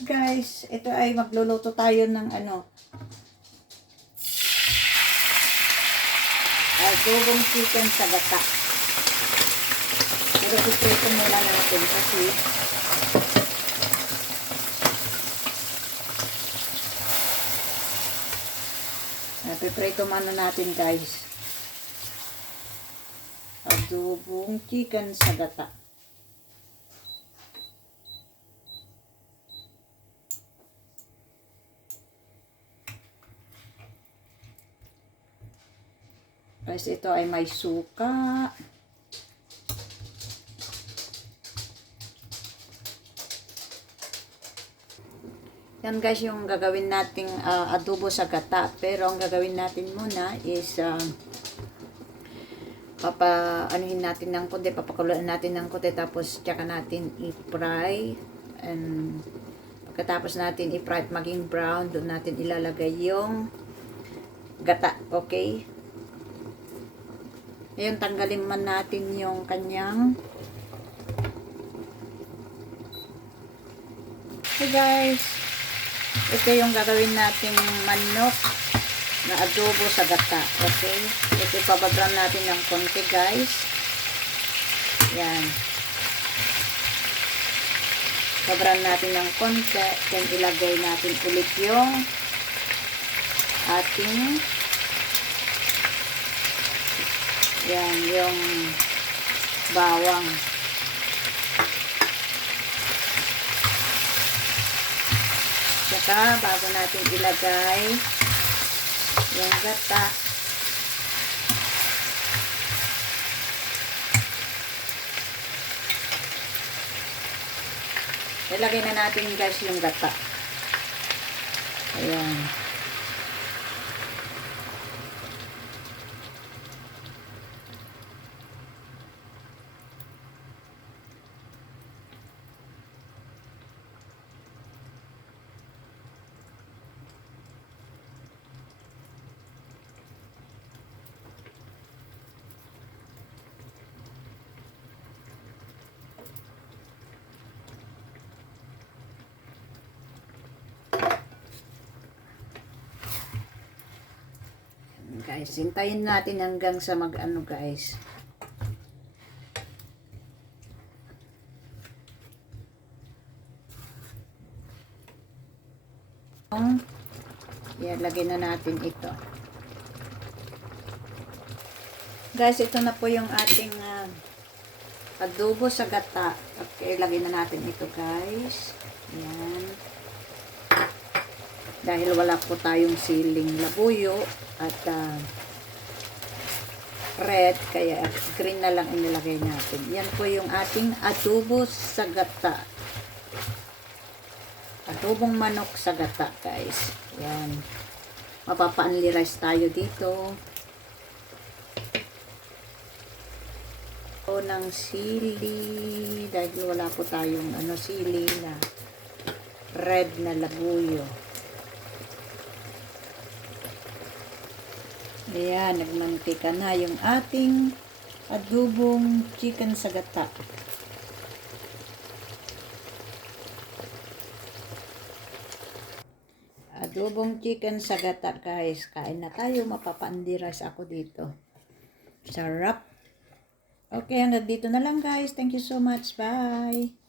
Guys, ito ay magluluto tayo ng adobong chicken sa gata. Pero piprito muna natin kasi piprito muna natin guys. Adobong chicken sa gata. Guys, ito ay may suka. Yan guys yung gagawin nating adobo sa gata. Pero ang gagawin natin muna is papaanuhin natin ng konti, papakuluan natin ng konti, tapos tsaka natin i-fry. And pagkatapos natin i-fry at maging brown, doon natin ilalagay yung gata. Okay? Ngayon, tanggalin man natin yung kanyang. Hey guys, ito yung gagawin nating manok na adobo sa gata. Okay? Ito ipababran natin ng konti guys. Yan. Babran natin ng konti. Then ilagay natin ulit yung ating yan, yung bawang. Saka, bago natin ilagay yung gata, ilagay na natin guys yung gata. Ayan. Guys, hintayin natin hanggang sa mag-ano guys. Ilagay na natin ito. Guys, ito na po yung ating adobo sa gata. Okay, ilagay na natin ito guys. Ayan. Dahil wala po tayong siling labuyo at red, kaya green na lang inilagay natin. Yan po yung ating adobo sa gata. Adobong manok sa gata guys. Yan. Mapapa-only rice tayo dito. O ng sili, dahil wala po tayong sili na red na labuyo. Ayan, nagmantika na yung ating adobong chicken sa gata. Adobong chicken sa gata guys. Kain na tayo, mapapa-only rice ako dito. Sarap. Okay, hanggang dito na lang guys. Thank you so much. Bye.